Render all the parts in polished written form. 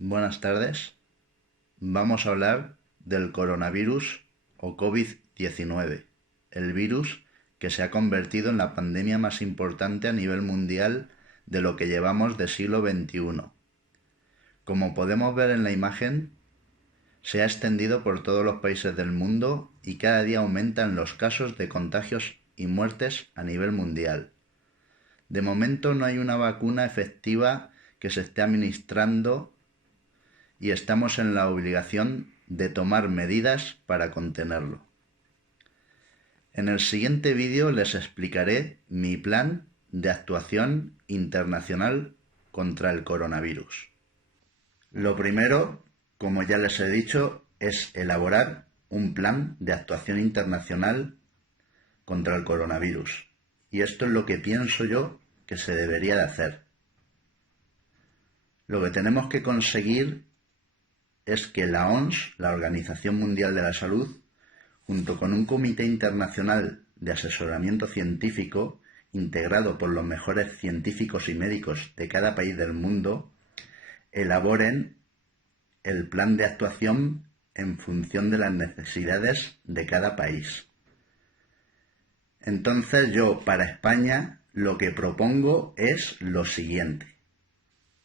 Buenas tardes. Vamos a hablar del coronavirus o COVID-19, el virus que se ha convertido en la pandemia más importante a nivel mundial de lo que llevamos de siglo XXI. Como podemos ver en la imagen, se ha extendido por todos los países del mundo y cada día aumentan los casos de contagios y muertes a nivel mundial. De momento no hay una vacuna efectiva que se esté administrando y estamos en la obligación de tomar medidas para contenerlo. En el siguiente vídeo les explicaré mi plan de actuación internacional contra el coronavirus. Lo primero, como ya les he dicho, es elaborar un plan de actuación internacional contra el coronavirus. Y esto es lo que pienso yo que se debería de hacer. Lo que tenemos que conseguir es que la OMS, la Organización Mundial de la Salud, junto con un comité internacional de asesoramiento científico, integrado por los mejores científicos y médicos de cada país del mundo, elaboren el plan de actuación en función de las necesidades de cada país. Entonces yo, para España, lo que propongo es lo siguiente.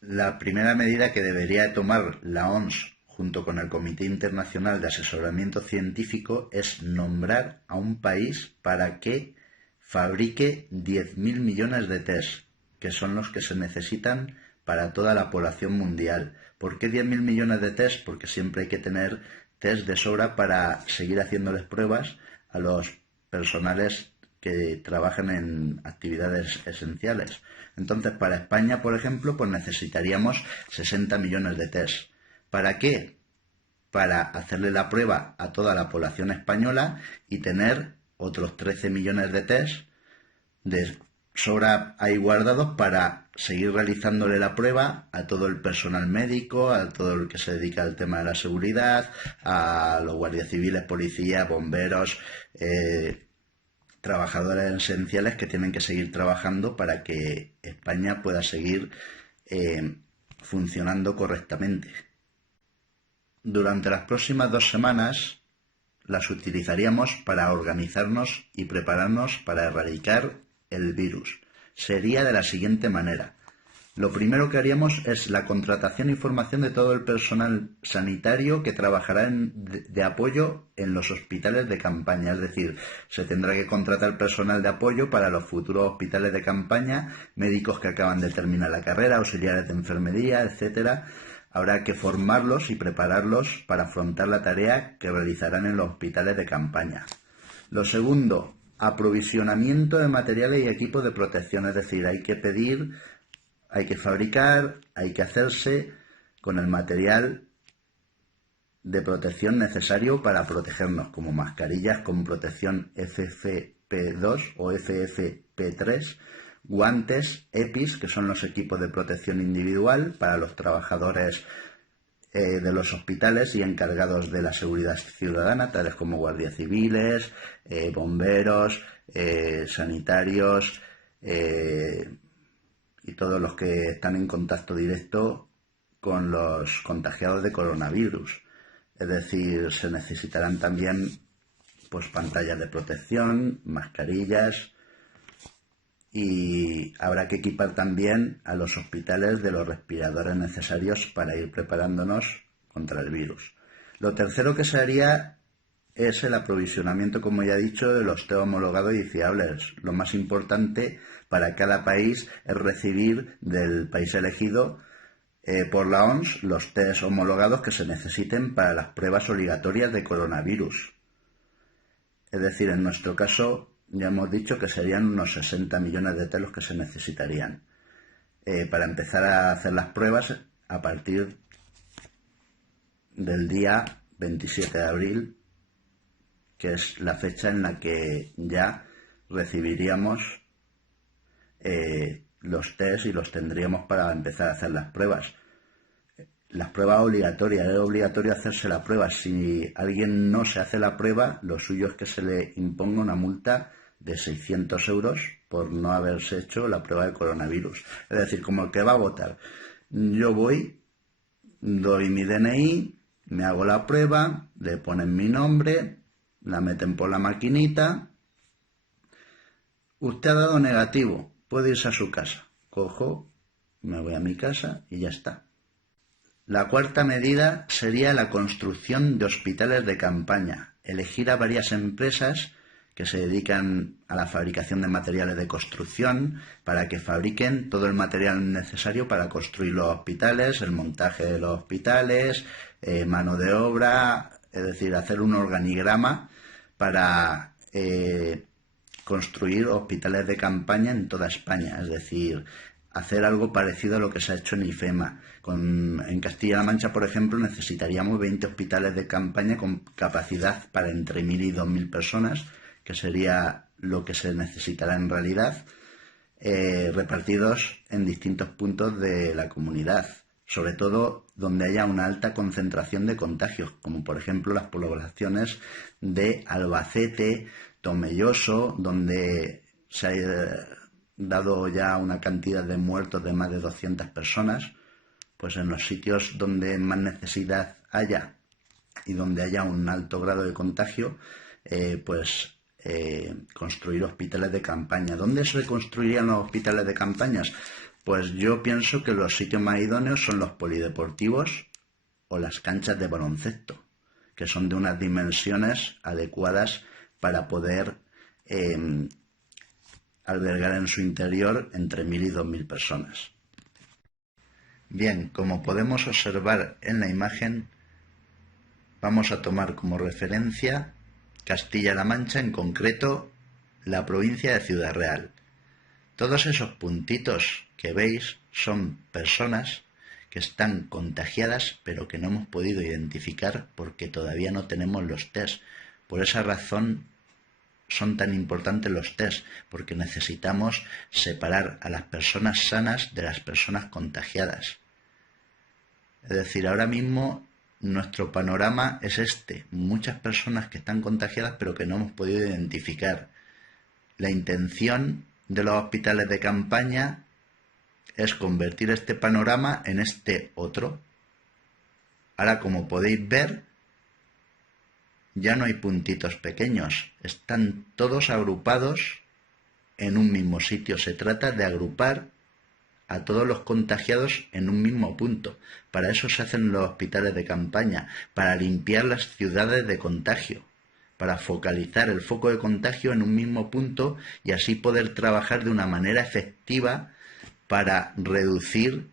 La primera medida que debería tomar la OMS junto con el Comité Internacional de Asesoramiento Científico es nombrar a un país para que fabrique 10.000 millones de test, que son los que se necesitan para toda la población mundial. ¿Por qué 10.000 millones de test? Porque siempre hay que tener test de sobra para seguir haciéndoles pruebas a los personales que trabajan en actividades esenciales. Entonces, para España, por ejemplo, pues necesitaríamos 60 millones de test. ¿Para qué? Para hacerle la prueba a toda la población española y tener otros 13 millones de test de sobra ahí guardados para seguir realizándole la prueba a todo el personal médico, a todo el que se dedica al tema de la seguridad, a los guardias civiles, policías, bomberos, trabajadores esenciales que tienen que seguir trabajando para que España pueda seguir funcionando correctamente. Durante las próximas 2 semanas las utilizaríamos para organizarnos y prepararnos para erradicar el virus. Sería de la siguiente manera. Lo primero que haríamos es la contratación y formación de todo el personal sanitario que trabajará de apoyo en los hospitales de campaña. Es decir, se tendrá que contratar personal de apoyo para los futuros hospitales de campaña, médicos que acaban de terminar la carrera, auxiliares de enfermería, etcétera. Habrá que formarlos y prepararlos para afrontar la tarea que realizarán en los hospitales de campaña. Lo segundo, aprovisionamiento de materiales y equipos de protección. Es decir, hay que pedir, hay que fabricar, hay que hacerse con el material de protección necesario para protegernos, como mascarillas con protección FFP2 o FFP3, guantes, EPIs, que son los equipos de protección individual para los trabajadores de los hospitales y encargados de la seguridad ciudadana, tales como guardias civiles, bomberos, sanitarios y todos los que están en contacto directo con los contagiados de coronavirus. Es decir, se necesitarán también pues pantallas de protección, mascarillas, y habrá que equipar también a los hospitales de los respiradores necesarios para ir preparándonos contra el virus. Lo tercero que se haría es el aprovisionamiento, como ya he dicho, de los test homologados y fiables. Lo más importante para cada país es recibir del país elegido por la OMS los test homologados que se necesiten para las pruebas obligatorias de coronavirus. Es decir, en nuestro caso ya hemos dicho que serían unos 60 millones de test los que se necesitarían para empezar a hacer las pruebas a partir del día 27 de abril, que es la fecha en la que ya recibiríamos los test y los tendríamos para empezar a hacer las pruebas. Las pruebas obligatorias, es obligatorio hacerse la prueba. Si alguien no se hace la prueba, lo suyo es que se le imponga una multa de 600 euros por no haberse hecho la prueba de coronavirus. Es decir, como el que va a votar. Yo voy, doy mi DNI, me hago la prueba, le ponen mi nombre, la meten por la maquinita. Usted ha dado negativo, puede irse a su casa. Cojo, me voy a mi casa y ya está. La cuarta medida sería la construcción de hospitales de campaña. Elegir a varias empresas que se dedican a la fabricación de materiales de construcción para que fabriquen todo el material necesario para construir los hospitales, el montaje de los hospitales, mano de obra, es decir, hacer un organigrama para construir hospitales de campaña en toda España, es decir, hacer algo parecido a lo que se ha hecho en IFEMA. En Castilla-La Mancha, por ejemplo, necesitaríamos 20 hospitales de campaña con capacidad para entre 1.000 y 2.000 personas, que sería lo que se necesitará en realidad, repartidos en distintos puntos de la comunidad, sobre todo donde haya una alta concentración de contagios, como por ejemplo las poblaciones de Albacete, Tomelloso, donde se ha dado ya una cantidad de muertos de más de 200 personas, pues en los sitios donde más necesidad haya y donde haya un alto grado de contagio, construir hospitales de campaña. ¿Dónde se construirían los hospitales de campañas? Pues yo pienso que los sitios más idóneos son los polideportivos o las canchas de baloncesto, que son de unas dimensiones adecuadas para poder albergar en su interior entre 1.000 y 2.000 personas. Bien, como podemos observar en la imagen, vamos a tomar como referencia Castilla-La Mancha, en concreto la provincia de Ciudad Real. Todos esos puntitos que veis son personas que están contagiadas pero que no hemos podido identificar porque todavía no tenemos los test. Por esa razón son tan importantes los test, porque necesitamos separar a las personas sanas de las personas contagiadas. Es decir, ahora mismo nuestro panorama es este: muchas personas que están contagiadas pero que no hemos podido identificar. La intención de los hospitales de campaña es convertir este panorama en este otro. Ahora, como podéis ver, ya no hay puntitos pequeños, están todos agrupados en un mismo sitio. Se trata de agrupar a todos los contagiados en un mismo punto. Para eso se hacen los hospitales de campaña, para limpiar las ciudades de contagio, para focalizar el foco de contagio en un mismo punto y así poder trabajar de una manera efectiva para reducir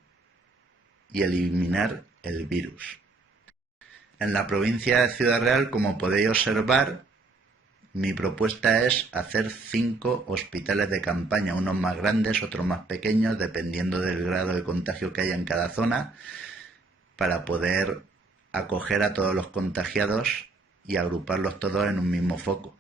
y eliminar el virus. En la provincia de Ciudad Real, como podéis observar, mi propuesta es hacer 5 hospitales de campaña, unos más grandes, otros más pequeños, dependiendo del grado de contagio que haya en cada zona, para poder acoger a todos los contagiados y agruparlos todos en un mismo foco.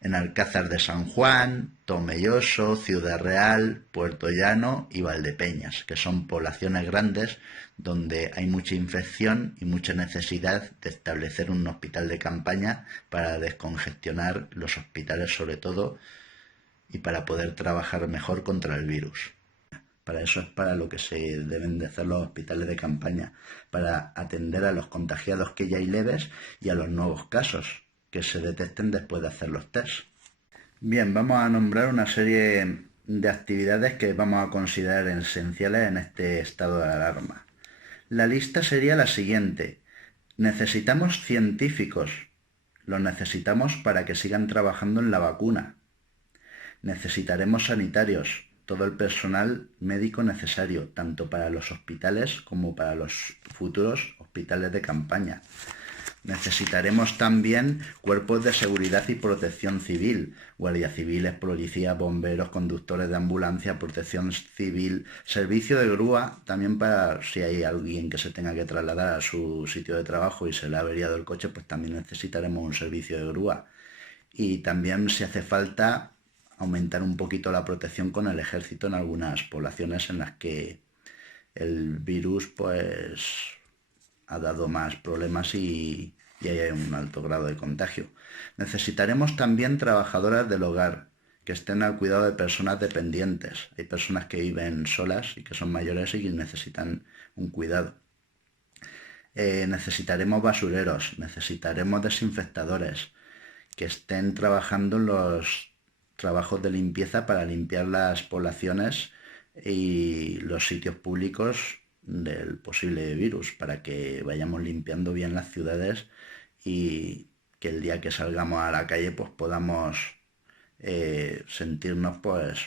En Alcázar de San Juan, Tomelloso, Ciudad Real, Puerto Llano y Valdepeñas, que son poblaciones grandes donde hay mucha infección y mucha necesidad de establecer un hospital de campaña para descongestionar los hospitales sobre todo y para poder trabajar mejor contra el virus. Para eso es para lo que se deben de hacer los hospitales de campaña, para atender a los contagiados que ya hay leves y a los nuevos casos que se detecten después de hacer los tests. Bien, vamos a nombrar una serie de actividades que vamos a considerar esenciales en este estado de alarma. La lista sería la siguiente: necesitamos científicos, los necesitamos para que sigan trabajando en la vacuna. Necesitaremos sanitarios, todo el personal médico necesario, tanto para los hospitales como para los futuros hospitales de campaña. Necesitaremos también cuerpos de seguridad y protección civil, guardias civiles, policías, bomberos, conductores de ambulancia, protección civil, servicio de grúa, también para si hay alguien que se tenga que trasladar a su sitio de trabajo y se le ha averiado el coche, pues también necesitaremos un servicio de grúa. Y también, si hace falta, aumentar un poquito la protección con el ejército en algunas poblaciones en las que el virus pues ha dado más problemas y hay un alto grado de contagio. Necesitaremos también trabajadoras del hogar que estén al cuidado de personas dependientes. Hay personas que viven solas y que son mayores y que necesitan un cuidado. Necesitaremos basureros, necesitaremos desinfectadores que estén trabajando en los trabajos de limpieza para limpiar las poblaciones y los sitios públicos del posible virus, para que vayamos limpiando bien las ciudades y que el día que salgamos a la calle pues podamos sentirnos pues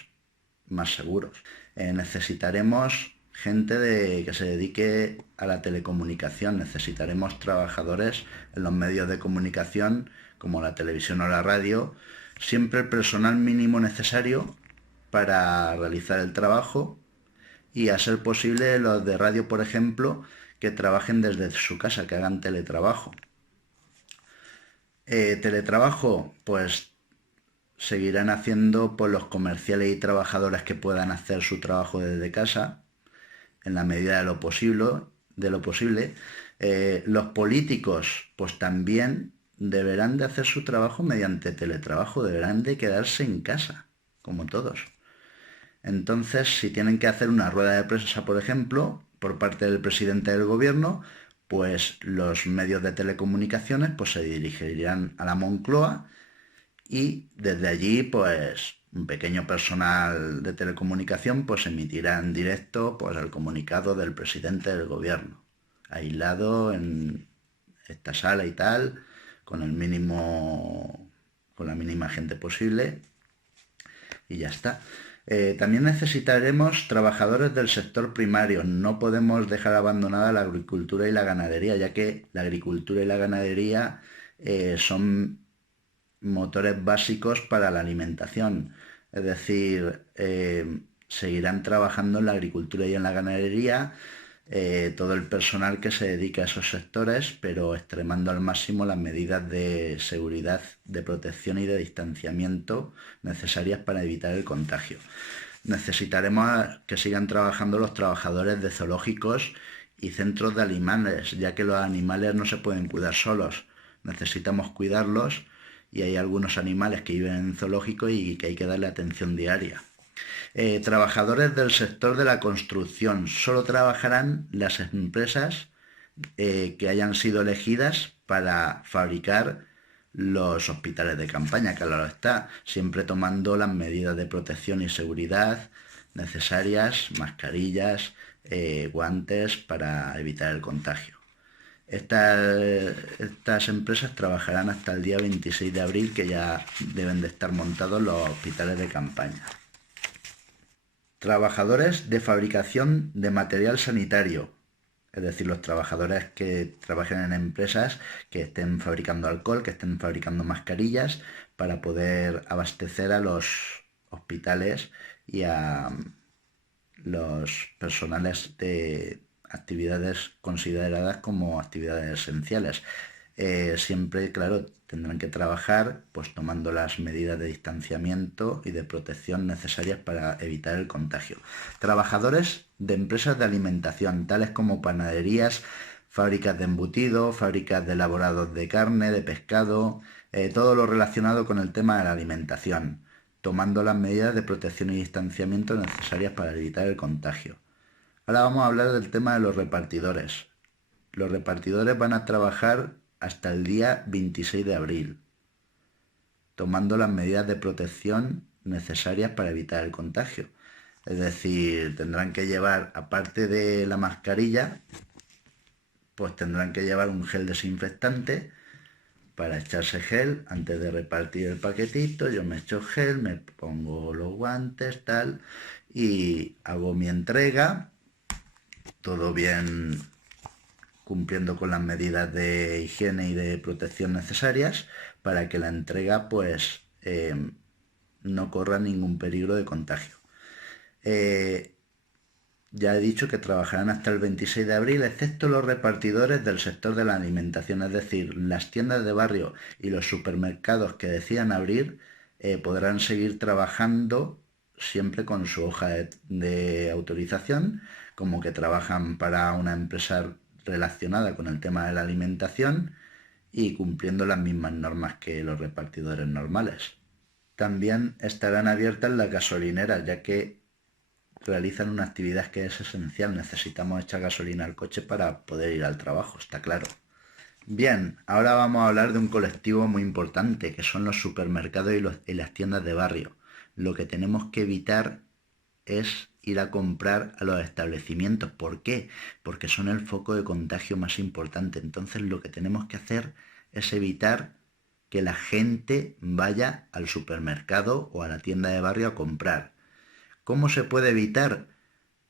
más seguros. Necesitaremos gente que se dedique a la telecomunicación, necesitaremos trabajadores en los medios de comunicación como la televisión o la radio, siempre el personal mínimo necesario para realizar el trabajo, y a ser posible los de radio, por ejemplo, que trabajen desde su casa, que hagan teletrabajo. Teletrabajo, pues seguirán haciendo por los comerciales y trabajadores que puedan hacer su trabajo desde casa, en la medida de lo posible. Los políticos, pues también deberán de hacer su trabajo mediante teletrabajo, deberán de quedarse en casa, como todos. Entonces, si tienen que hacer una rueda de prensa, por ejemplo, por parte del presidente del gobierno, pues los medios de telecomunicaciones pues se dirigirán a la Moncloa, y desde allí pues un pequeño personal de telecomunicación pues emitirá en directo pues el comunicado del presidente del gobierno, aislado en esta sala y tal, con la mínima gente posible, y ya está. También necesitaremos trabajadores del sector primario. No podemos dejar abandonada la agricultura y la ganadería, ya que la agricultura y la ganadería son motores básicos para la alimentación. Es decir, seguirán trabajando en la agricultura y en la ganadería todo el personal que se dedica a esos sectores, pero extremando al máximo las medidas de seguridad, de protección y de distanciamiento necesarias para evitar el contagio. Necesitaremos que sigan trabajando los trabajadores de zoológicos y centros de animales, ya que los animales no se pueden cuidar solos. Necesitamos cuidarlos, y hay algunos animales que viven en zoológicos y que hay que darle atención diaria. Trabajadores del sector de la construcción. Solo trabajarán las empresas que hayan sido elegidas para fabricar los hospitales de campaña, que claro está, siempre tomando las medidas de protección y seguridad necesarias, mascarillas, guantes, para evitar el contagio. Estas empresas trabajarán hasta el día 26 de abril, que ya deben de estar montados los hospitales de campaña. Trabajadores de fabricación de material sanitario, es decir, los trabajadores que trabajen en empresas que estén fabricando alcohol, que estén fabricando mascarillas, para poder abastecer a los hospitales y a los personales de actividades consideradas como actividades esenciales. Siempre, claro, tendrán que trabajar pues tomando las medidas de distanciamiento y de protección necesarias para evitar el contagio. Trabajadores de empresas de alimentación, tales como panaderías, fábricas de embutido, fábricas de elaborados de carne, de pescado, todo lo relacionado con el tema de la alimentación, tomando las medidas de protección y distanciamiento necesarias para evitar el contagio. Ahora vamos a hablar del tema de los repartidores. Los repartidores van a trabajar hasta el día 26 de abril, tomando las medidas de protección necesarias para evitar el contagio. Es decir, tendrán que llevar, aparte de la mascarilla, pues tendrán que llevar un gel desinfectante para echarse gel antes de repartir el paquetito. Yo me echo gel, me pongo los guantes, tal, y hago mi entrega, todo bien, cumpliendo con las medidas de higiene y de protección necesarias, para que la entrega pues no corra ningún peligro de contagio. Ya he dicho que trabajarán hasta el 26 de abril, excepto los repartidores del sector de la alimentación, es decir, las tiendas de barrio y los supermercados que decidan abrir podrán seguir trabajando siempre con su hoja de autorización, como que trabajan para una empresa relacionada con el tema de la alimentación y cumpliendo las mismas normas que los repartidores normales. También estarán abiertas las gasolineras, ya que realizan una actividad que es esencial. Necesitamos echar gasolina al coche para poder ir al trabajo, está claro. Bien, ahora vamos a hablar de un colectivo muy importante, que son los supermercados y las tiendas de barrio. Lo que tenemos que evitar es ir a comprar a los establecimientos. ¿Por qué? Porque son el foco de contagio más importante. Entonces lo que tenemos que hacer es evitar que la gente vaya al supermercado o a la tienda de barrio a comprar. ¿Cómo se puede evitar?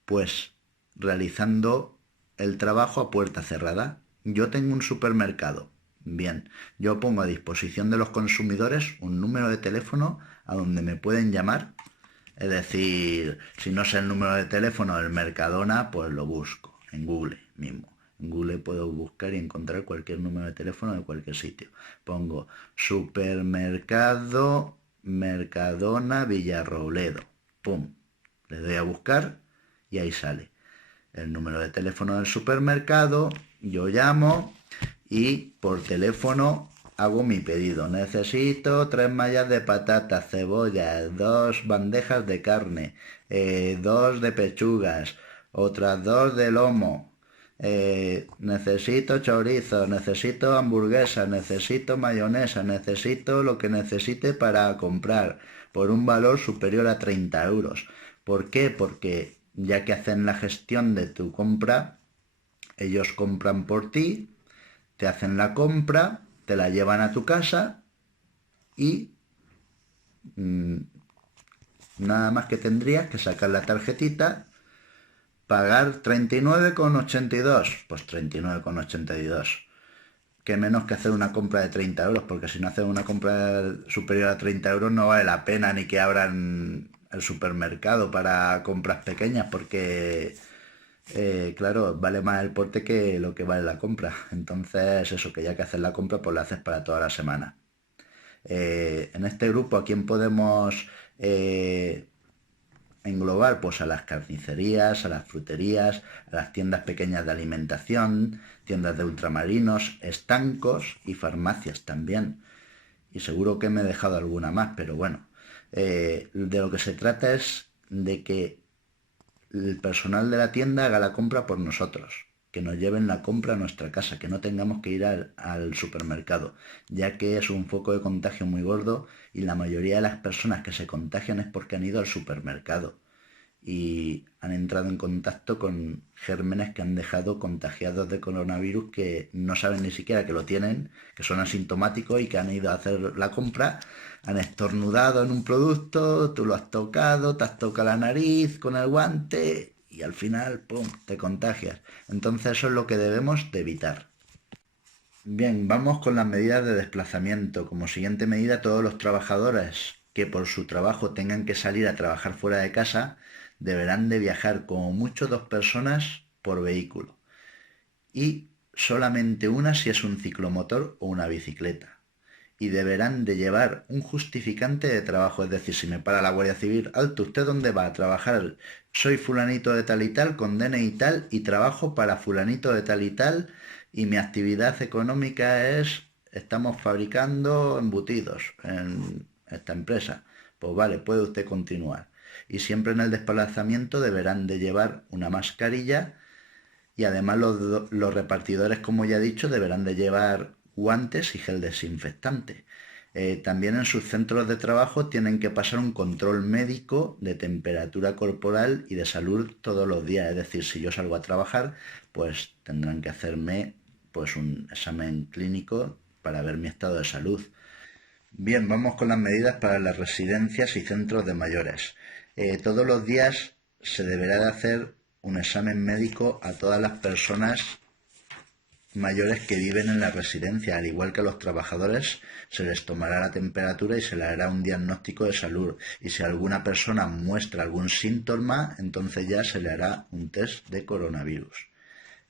Pues realizando el trabajo a puerta cerrada. Yo tengo un supermercado. Bien, yo pongo a disposición de los consumidores un número de teléfono a donde me pueden llamar. Es decir, si no sé el número de teléfono del Mercadona, pues lo busco en Google mismo. En Google puedo buscar y encontrar cualquier número de teléfono de cualquier sitio. Pongo supermercado Mercadona Villarrobledo. ¡Pum! Le doy a buscar y ahí sale el número de teléfono del supermercado. Yo llamo y por teléfono hago mi pedido. Necesito 3 mallas de patatas, cebollas, 2 bandejas de carne, 2 de pechugas, otras 2 de lomo. Necesito chorizo, necesito hamburguesa, necesito mayonesa, necesito lo que necesite para comprar por un valor superior a 30 euros. ¿Por qué? Porque ya que hacen la gestión de tu compra, ellos compran por ti, te hacen la compra, te la llevan a tu casa y nada más que tendrías que sacar la tarjetita, pagar 39,82. Pues 39,82. Que menos que hacer una compra de 30 euros, porque si no haces una compra superior a 30 euros no vale la pena ni que abran el supermercado para compras pequeñas, porque claro, vale más el porte que lo que vale la compra. Entonces, eso, que ya que haces la compra, pues la haces para toda la semana. En este grupo, ¿a quién podemos englobar? Pues a las carnicerías, a las fruterías, a las tiendas pequeñas de alimentación, tiendas de ultramarinos, estancos y farmacias también. Y seguro que me he dejado alguna más, pero bueno. De lo que se trata es de que el personal de la tienda haga la compra por nosotros, que nos lleven la compra a nuestra casa, que no tengamos que ir al supermercado, ya que es un foco de contagio muy gordo y la mayoría de las personas que se contagian es porque han ido al supermercado y han entrado en contacto con gérmenes que han dejado contagiados de coronavirus, que no saben ni siquiera que lo tienen, que son asintomáticos y que han ido a hacer la compra, han estornudado en un producto, tú lo has tocado, te has tocado la nariz con el guante y al final, ¡pum!, te contagias. Entonces eso es lo que debemos de evitar. Bien, vamos con las medidas de desplazamiento. Como siguiente medida, todos los trabajadores que por su trabajo tengan que salir a trabajar fuera de casa deberán de viajar como mucho 2 personas por vehículo y solamente una si es un ciclomotor o una bicicleta. Y deberán de llevar un justificante de trabajo, es decir, si me para la Guardia Civil: alto, ¿usted dónde va a trabajar? Soy fulanito de tal y tal, con DNI y tal, y trabajo para fulanito de tal y tal, y mi actividad económica es, estamos fabricando embutidos en esta empresa. Pues vale, puede usted continuar. Y siempre en el desplazamiento deberán de llevar una mascarilla y además los repartidores, como ya he dicho, deberán de llevar guantes y gel desinfectante. También en sus centros de trabajo tienen que pasar un control médico de temperatura corporal y de salud todos los días. Es decir, si yo salgo a trabajar, pues tendrán que hacerme pues un examen clínico para ver mi estado de salud. Bien, vamos con las medidas para las residencias y centros de mayores. Todos los días se deberá de hacer un examen médico a todas las personas mayores que viven en la residencia. Al igual que a los trabajadores, se les tomará la temperatura y se les hará un diagnóstico de salud. Y si alguna persona muestra algún síntoma, entonces ya se le hará un test de coronavirus.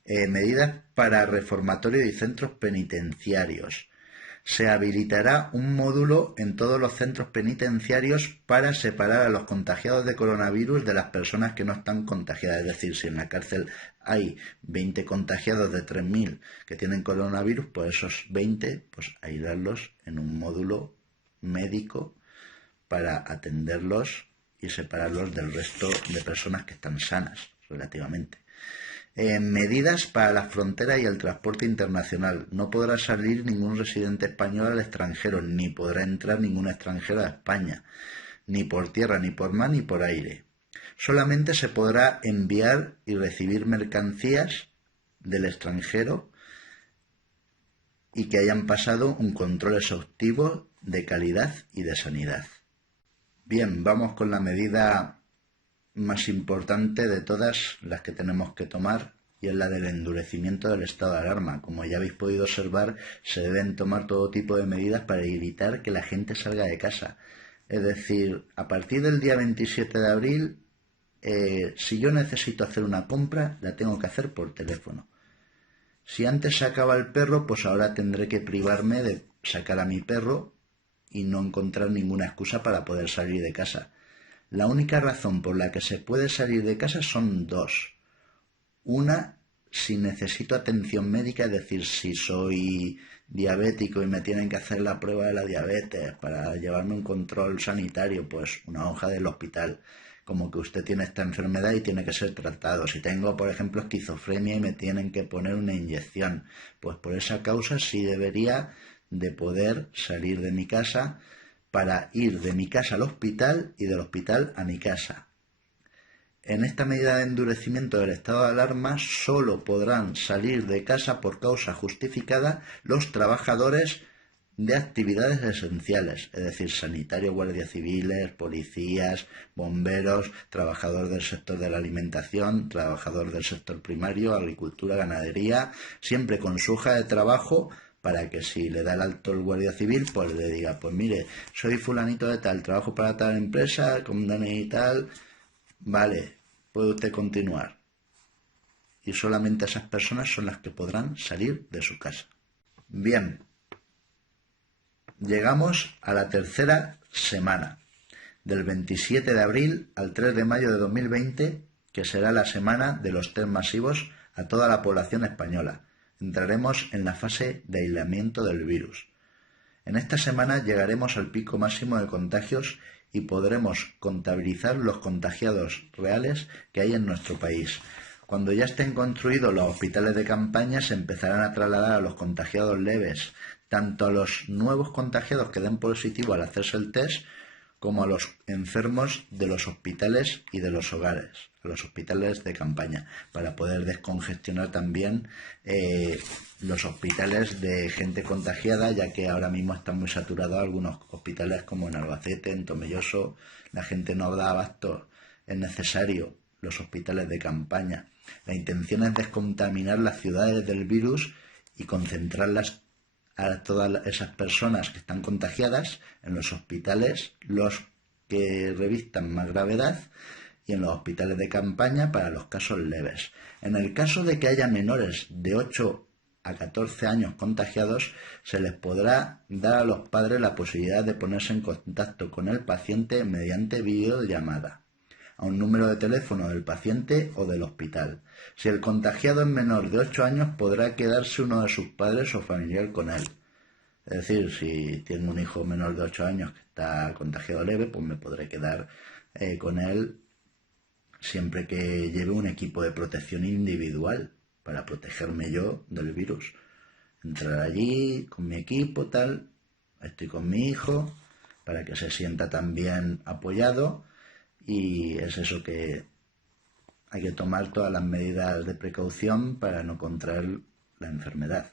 Medidas para reformatorio y centros penitenciarios. Se habilitará un módulo en todos los centros penitenciarios para separar a los contagiados de coronavirus de las personas que no están contagiadas. Es decir, si en la cárcel hay 20 contagiados de 3.000 que tienen coronavirus, pues esos 20, pues aislarlos en un módulo médico para atenderlos y separarlos del resto de personas que están sanas, relativamente. Medidas para las fronteras y el transporte internacional. No podrá salir ningún residente español al extranjero, ni podrá entrar ningún extranjero a España, ni por tierra, ni por mar, ni por aire. Solamente se podrá enviar y recibir mercancías del extranjero y que hayan pasado un control exhaustivo de calidad y de sanidad. Bien, vamos con la medida más importante de todas las que tenemos que tomar, y es la del endurecimiento del estado de alarma. Como ya habéis podido observar, se deben tomar todo tipo de medidas para evitar que la gente salga de casa. Es decir, a partir del día 27 de abril, si yo necesito hacer una compra, la tengo que hacer por teléfono. Si antes sacaba el perro, pues ahora tendré que privarme de sacar a mi perro y no encontrar ninguna excusa para poder salir de casa. La única razón por la que se puede salir de casa son dos. Una, si necesito atención médica, es decir, si soy diabético y me tienen que hacer la prueba de la diabetes para llevarme un control sanitario, pues una hoja del hospital, como que usted tiene esta enfermedad y tiene que ser tratado. Si tengo, por ejemplo, esquizofrenia y me tienen que poner una inyección, pues por esa causa sí debería de poder salir de mi casa para ir de mi casa al hospital y del hospital a mi casa. En esta medida de endurecimiento del estado de alarma solo podrán salir de casa por causa justificada los trabajadores de actividades esenciales, es decir, sanitarios, guardias civiles, policías, bomberos, trabajador del sector de la alimentación, trabajador del sector primario, agricultura, ganadería, siempre con su hoja de trabajo, para que si le da el alto el guardia civil, pues le diga, pues mire, soy fulanito de tal, trabajo para tal empresa, con DNI y tal, vale, puede usted continuar. Y solamente esas personas son las que podrán salir de su casa. Bien, llegamos a la tercera semana, del 27 de abril al 3 de mayo de 2020, que será la semana de los test masivos a toda la población española. Entraremos en la fase de aislamiento del virus. En esta semana llegaremos al pico máximo de contagios y podremos contabilizar los contagiados reales que hay en nuestro país. Cuando ya estén construidos los hospitales de campaña, se empezarán a trasladar a los contagiados leves, tanto a los nuevos contagiados que den positivo al hacerse el test, como a los enfermos de los hospitales y de los hogares, a los hospitales de campaña, para poder descongestionar también los hospitales de gente contagiada, ya que ahora mismo están muy saturados algunos hospitales como en Albacete, en Tomelloso, la gente no da abasto, es necesario los hospitales de campaña. La intención es descontaminar las ciudades del virus y concentrarlas a todas esas personas que están contagiadas en los hospitales, los que revistan más gravedad, y en los hospitales de campaña para los casos leves. En el caso de que haya menores de 8 a 14 años contagiados, se les podrá dar a los padres la posibilidad de ponerse en contacto con el paciente mediante videollamada a un número de teléfono del paciente o del hospital. Si el contagiado es menor de 8 años, podrá quedarse uno de sus padres o familiar con él. Es decir, si tiene un hijo menor de 8 años que está contagiado leve, pues me podré quedar con él siempre que lleve un equipo de protección individual para protegerme yo del virus. Entrar allí con mi equipo, tal, estoy con mi hijo, para que se sienta también apoyado. Y es eso, que hay que tomar todas las medidas de precaución para no contraer la enfermedad.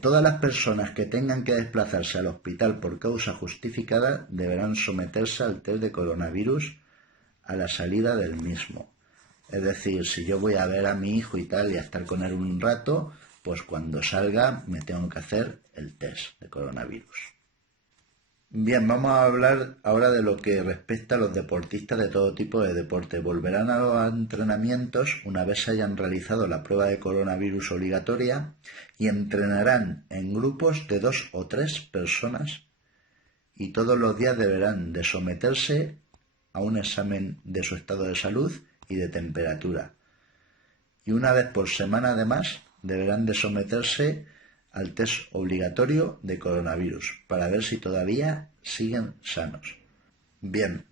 Todas las personas que tengan que desplazarse al hospital por causa justificada deberán someterse al test de coronavirus a la salida del mismo. Es decir, si yo voy a ver a mi hijo y tal y a estar con él un rato, pues cuando salga me tengo que hacer el test de coronavirus. Bien, vamos a hablar ahora de lo que respecta a los deportistas de todo tipo de deporte. Volverán a los entrenamientos una vez se hayan realizado la prueba de coronavirus obligatoria y entrenarán en grupos de 2 o 3 personas y todos los días deberán de someterse a un examen de su estado de salud y de temperatura. Y una vez por semana, además, deberán de someterse al test obligatorio de coronavirus para ver si todavía siguen sanos. Bien,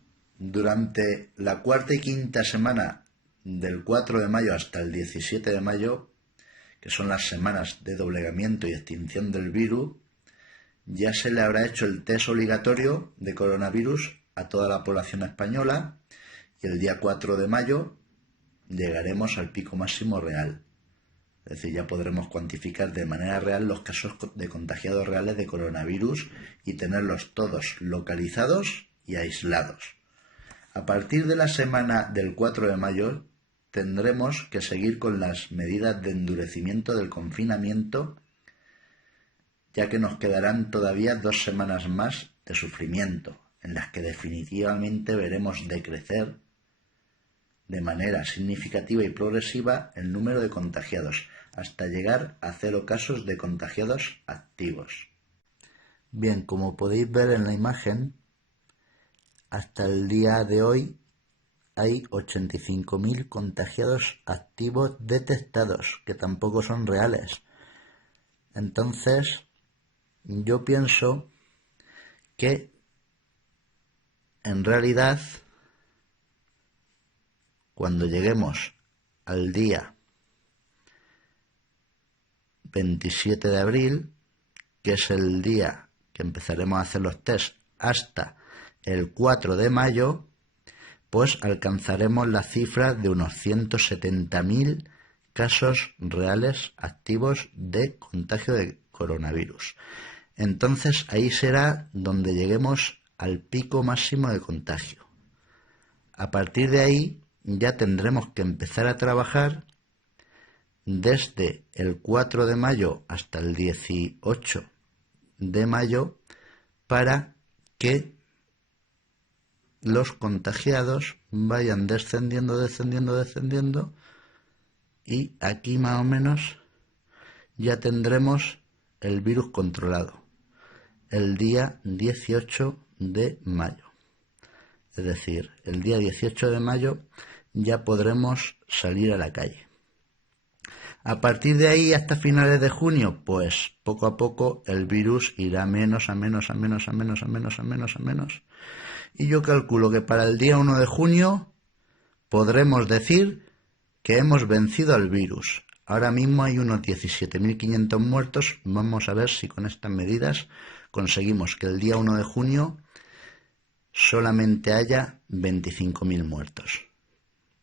Durante la cuarta y quinta semana del 4 de mayo hasta el 17 de mayo, que son las semanas de doblegamiento y extinción del virus, ya se le habrá hecho el test obligatorio de coronavirus a toda la población española y el día 4 de mayo llegaremos al pico máximo real. Es decir, ya podremos cuantificar de manera real los casos de contagiados reales de coronavirus y tenerlos todos localizados y aislados. A partir de la semana del 4 de mayo tendremos que seguir con las medidas de endurecimiento del confinamiento, ya que nos quedarán todavía 2 semanas más de sufrimiento, en las que definitivamente veremos decrecer de manera significativa y progresiva el número de contagiados, hasta llegar a 0 casos de contagiados activos. Bien, como podéis ver en la imagen, hasta el día de hoy hay 85.000 contagiados activos detectados, que tampoco son reales. Entonces, yo pienso que en realidad, cuando lleguemos al día 27 de abril, que es el día que empezaremos a hacer los test, hasta el 4 de mayo, pues alcanzaremos la cifra de unos 170.000 casos reales activos de contagio de coronavirus. Entonces ahí será donde lleguemos al pico máximo de contagio. A partir de ahí ya tendremos que empezar a trabajar desde el 4 de mayo hasta el 18 de mayo para que los contagiados vayan descendiendo y aquí más o menos ya tendremos el virus controlado el día 18 de mayo. Es decir, el día 18 de mayo ya podremos salir a la calle. A partir de ahí hasta finales de junio, pues poco a poco el virus irá a menos. Y yo calculo que para el día 1 de junio podremos decir que hemos vencido al virus. Ahora mismo hay unos 17.500 muertos. Vamos a ver si con estas medidas conseguimos que el día 1 de junio solamente haya 25.000 muertos.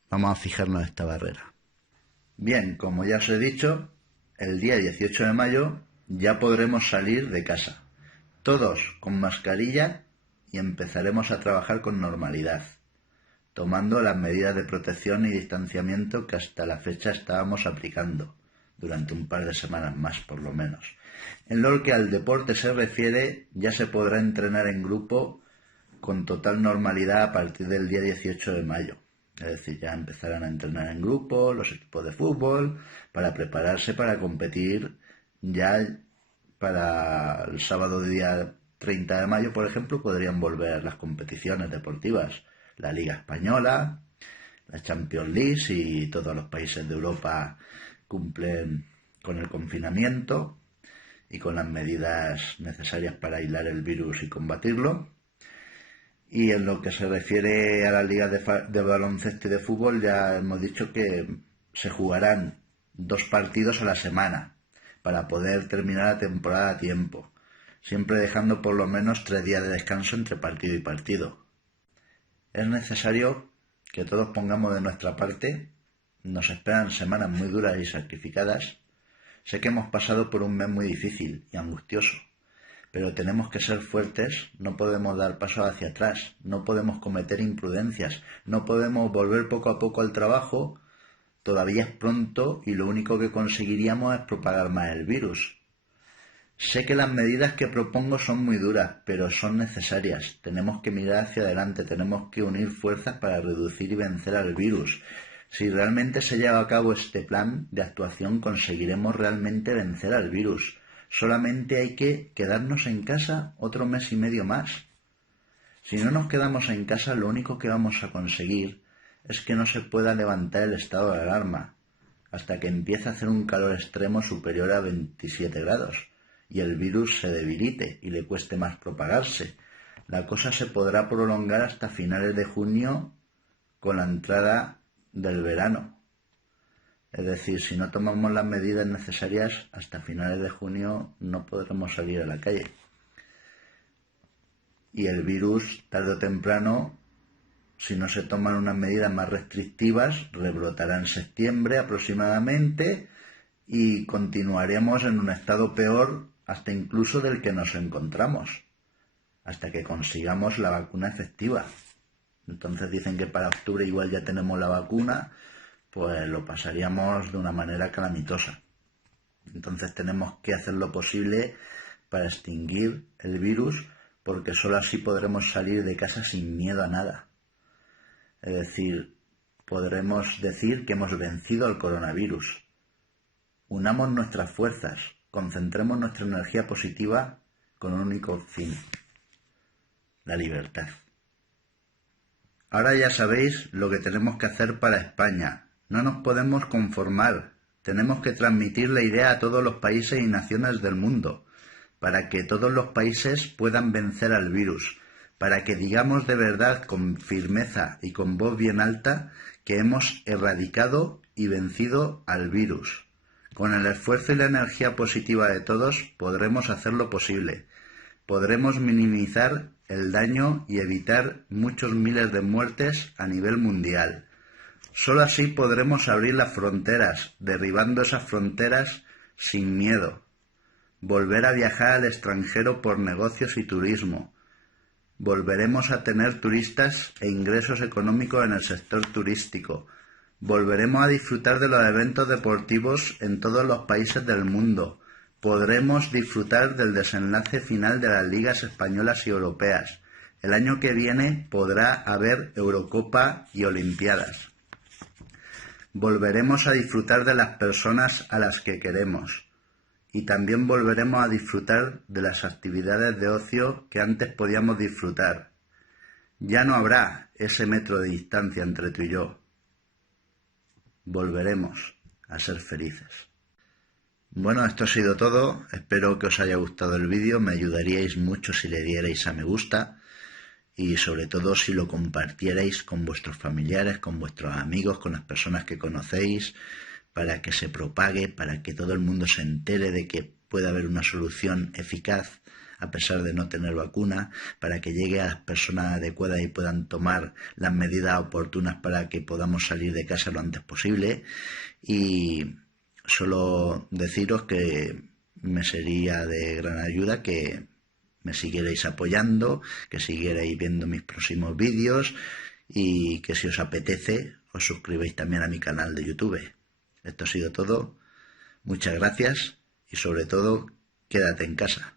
Vamos a fijarnos en esta barrera. Bien, como ya os he dicho, el día 18 de mayo ya podremos salir de casa, todos con mascarilla, y empezaremos a trabajar con normalidad, tomando las medidas de protección y distanciamiento que hasta la fecha estábamos aplicando, durante un par de semanas más por lo menos. En lo que al deporte se refiere, ya se podrá entrenar en grupo con total normalidad a partir del día 18 de mayo. Es decir, ya empezarán a entrenar en grupo los equipos de fútbol para prepararse para competir ya para el sábado día 30 de mayo, por ejemplo, podrían volver las competiciones deportivas, la Liga Española, la Champions League, si todos los países de Europa cumplen con el confinamiento y con las medidas necesarias para aislar el virus y combatirlo. Y en lo que se refiere a las ligas de baloncesto y de fútbol, ya hemos dicho que se jugarán 2 partidos a la semana para poder terminar la temporada a tiempo, siempre dejando por lo menos 3 días de descanso entre partido y partido. Es necesario que todos pongamos de nuestra parte. Nos esperan semanas muy duras y sacrificadas. Sé que hemos pasado por un mes muy difícil y angustioso, pero tenemos que ser fuertes, no podemos dar pasos hacia atrás, no podemos cometer imprudencias, no podemos volver poco a poco al trabajo. Todavía es pronto y lo único que conseguiríamos es propagar más el virus. Sé que las medidas que propongo son muy duras, pero son necesarias. Tenemos que mirar hacia adelante, tenemos que unir fuerzas para reducir y vencer al virus. Si realmente se lleva a cabo este plan de actuación, conseguiremos realmente vencer al virus. Solamente hay que quedarnos en casa otro mes y medio más. Si no nos quedamos en casa, lo único que vamos a conseguir es que no se pueda levantar el estado de alarma hasta que empiece a hacer un calor extremo superior a 27 grados y el virus se debilite y le cueste más propagarse. La cosa se podrá prolongar hasta finales de junio con la entrada del verano. Es decir, si no tomamos las medidas necesarias, hasta finales de junio no podremos salir a la calle. Y el virus, tarde o temprano, si no se toman unas medidas más restrictivas, rebrotará en septiembre aproximadamente y continuaremos en un estado peor hasta incluso del que nos encontramos, hasta que consigamos la vacuna efectiva. Entonces dicen que para octubre igual ya tenemos la vacuna, pues lo pasaríamos de una manera calamitosa. Entonces tenemos que hacer lo posible para extinguir el virus, porque solo así podremos salir de casa sin miedo a nada. Es decir, podremos decir que hemos vencido al coronavirus. Unamos nuestras fuerzas, concentremos nuestra energía positiva con un único fin: la libertad. Ahora ya sabéis lo que tenemos que hacer para España. No nos podemos conformar. Tenemos que transmitir la idea a todos los países y naciones del mundo, para que todos los países puedan vencer al virus, para que digamos de verdad con firmeza y con voz bien alta que hemos erradicado y vencido al virus. Con el esfuerzo y la energía positiva de todos podremos hacerlo posible. Podremos minimizar el daño y evitar muchos miles de muertes a nivel mundial. Solo así podremos abrir las fronteras, derribando esas fronteras sin miedo. Volver a viajar al extranjero por negocios y turismo. Volveremos a tener turistas e ingresos económicos en el sector turístico. Volveremos a disfrutar de los eventos deportivos en todos los países del mundo. Podremos disfrutar del desenlace final de las ligas españolas y europeas. El año que viene podrá haber Eurocopa y Olimpiadas. Volveremos a disfrutar de las personas a las que queremos. Y también volveremos a disfrutar de las actividades de ocio que antes podíamos disfrutar. Ya no habrá ese metro de distancia entre tú y yo. Volveremos a ser felices. Bueno, esto ha sido todo. Espero que os haya gustado el vídeo. Me ayudaríais mucho si le dierais a me gusta y sobre todo si lo compartierais con vuestros familiares, con vuestros amigos, con las personas que conocéis, para que se propague, para que todo el mundo se entere de que puede haber una solución eficaz a pesar de no tener vacuna, para que llegue a las personas adecuadas y puedan tomar las medidas oportunas para que podamos salir de casa lo antes posible. Y solo deciros que me sería de gran ayuda que me siguierais apoyando, que siguierais viendo mis próximos vídeos y que si os apetece os suscribáis también a mi canal de YouTube. Esto ha sido todo. Muchas gracias y sobre todo, quédate en casa.